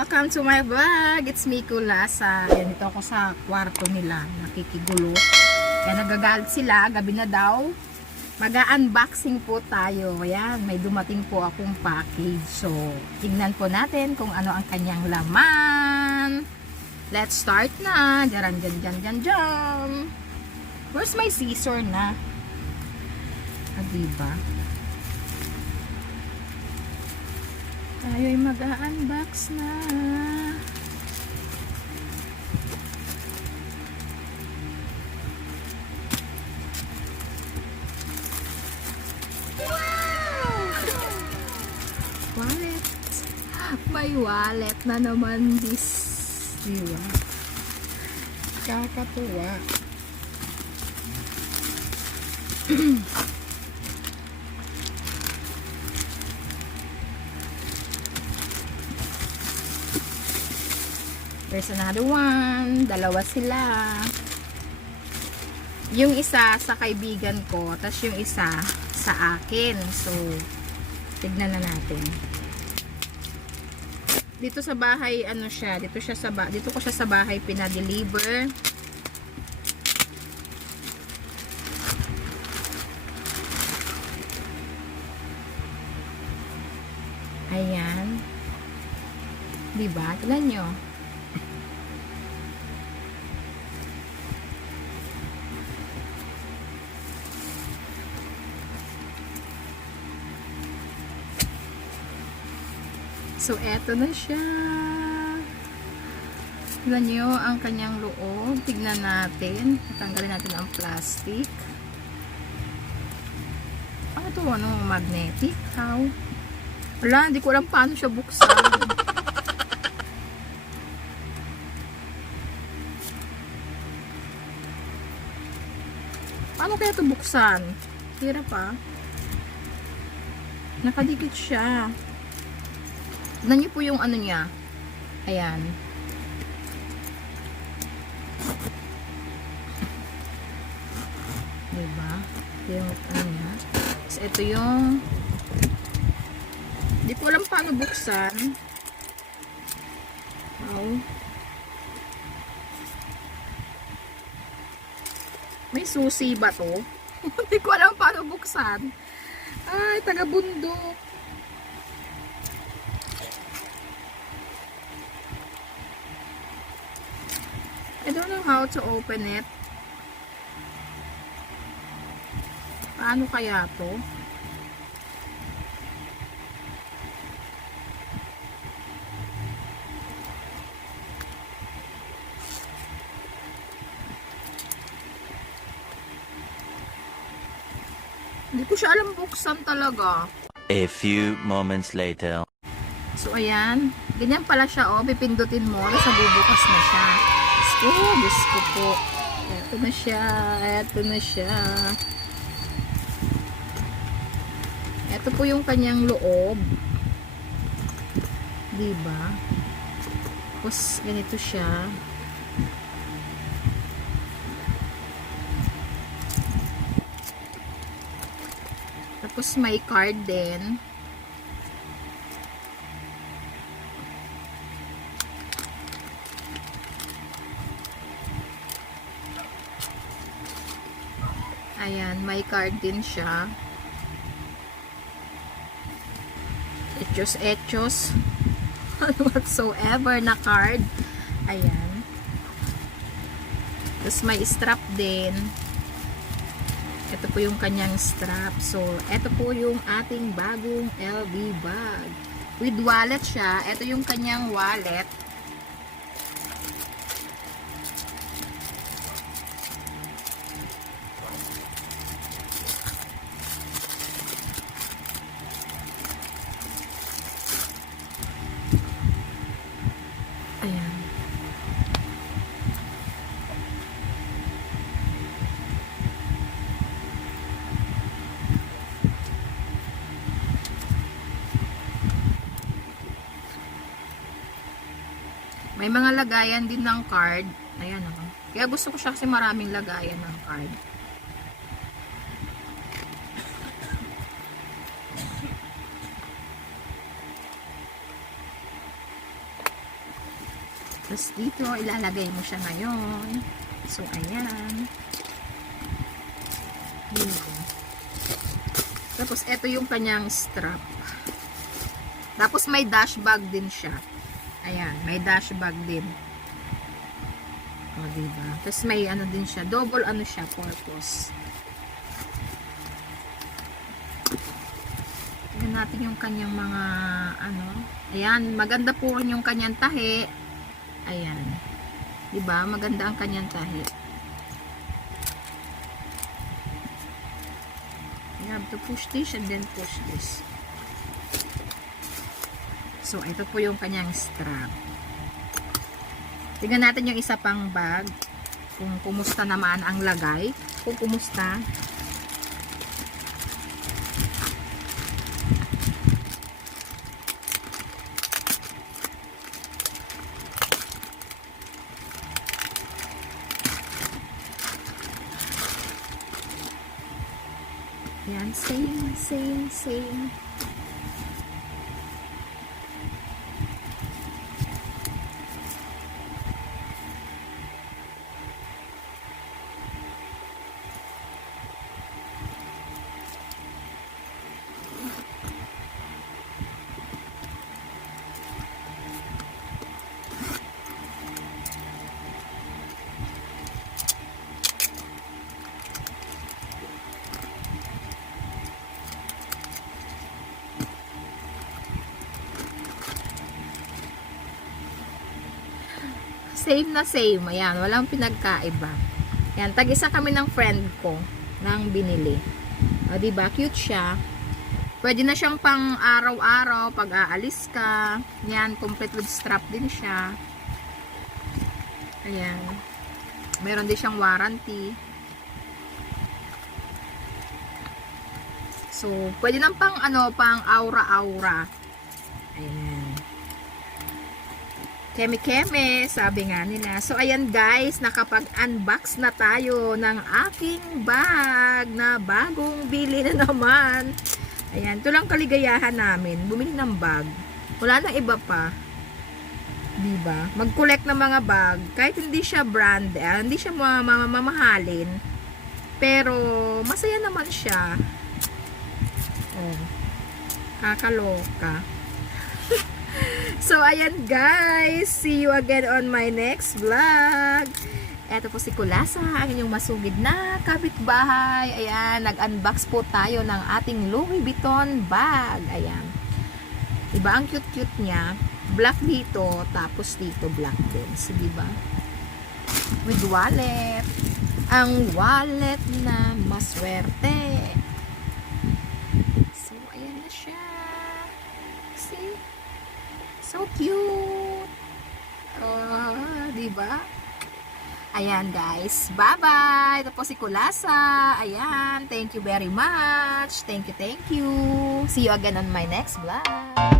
Welcome to my vlog. It's me, Kulasa. Yan, dito ako sa kwarto nila. Nakikigulo. Kaya nagagalit sila. Gabi na daw. Mag-unboxing po tayo. Ayan, may dumating po akong package. So, tingnan po natin kung ano ang kanyang laman. Let's start na. Diyan, dyan. Where's my scissor na? Ah, diba? Tayo'y mag-unbox na. Wow! Wallet. May wallet na naman this. Diba? Kakatuwa. There's another one. Dalawa sila. Yung isa sa kaibigan ko, tas yung isa sa akin. So, tignan na natin. Dito sa bahay, ano siya, dito ko siya sa bahay pinadeliver. Ayan. Diba? Tignan nyo. So, eto na siya. Tignan nyo ang kanyang loob. Tignan natin. Tanggalin natin ang plastic. Ano ito? Ano? Magnetic? How? Wala, hindi ko alam paano siya buksan. Paano kaya ito buksan? Hirap pa. Nakadikit siya. Tignan niyo po yung ano niya. Ayan. Diba? Ito yung ano niya. So, ito yung hindi ko alam paano buksan. Oh. May susi ba to? Hindi ko alam paano buksan. Ay, taga-bundok. I don't know how to open it. Paano kaya to? Hindi ko siya alam buksan talaga. A few moments later. So, ayan. Ganyan pala siya, oh. Pipindutin mo. Tapos bubukas na siya. Diyos ko po. Eto na siya. Eto na siya. Eto po yung kanyang loob. Diba? Tapos, ganito siya. Tapos, may card din. Ayan, may card din siya. Echos whatsoever na card. Ayan. Tapos may strap din. Ito po yung kanyang strap. So, ito po yung ating bagong LV bag. With wallet siya. Ito yung kanyang wallet. Ayan. May mga lagayan din ng card. Ayan ako. Kaya gusto ko siya kasi maraming lagayan ng card. Tapos dito, ilalagay mo siya ngayon. So, ayan. Dito. Tapos, ito yung kanyang strap. Tapos, may dash bag din siya. Ayan, may dash bag din. O, diba? Tapos, may ano din siya. Double ano siya, purpose. Tingnan natin yung kanyang mga ano. Ayan, maganda po rin yung kanyang tahi. Ayan. Diba? Maganda ang kanyang tahi. You have to push this and then push this. So, ito po yung kanyang strap. Tingnan natin yung isa pang bag. Kung kumusta naman ang lagay. Kung kumusta. Yan, same. Same na same. Ayan, walang pinagkaiba. Ayan, tag-isa kami ng friend ko nang binili. O, diba? Cute siya. Pwede na siyang pang araw-araw pag aalis ka. Ayan, complete with strap din siya. Ayan. Meron din siyang warranty. So, pwede nang pang ano, pang aura-aura. Ayan. Keme-keme, sabi nga nila. So, ayan guys, nakapag-unbox na tayo ng aking bag na bagong bili na naman. Ayan, ito lang kaligayahan namin. Bumili ng bag. Wala nang iba pa. Diba? Mag-collect ng mga bag. Kahit hindi siya brand, hindi siya mamahalin. Pero, masaya naman siya. Oh, kakaloka. So, ayan guys. See you again on my next vlog. Eto po si Kulasa, ang inyong masugid na kapitbahay. Ayan, nag-unbox po tayo ng ating Louis Vuitton bag. Ayan. Diba, ang cute-cute niya. Black dito, tapos dito black din. So, diba? With wallet. Ang wallet na maswerte. So, ayan na siya. See? So cute. Oh, diba? Ayan guys. Bye-bye. Ito po si Kulasa. Ayan. Thank you very much. Thank you. See you again on my next vlog.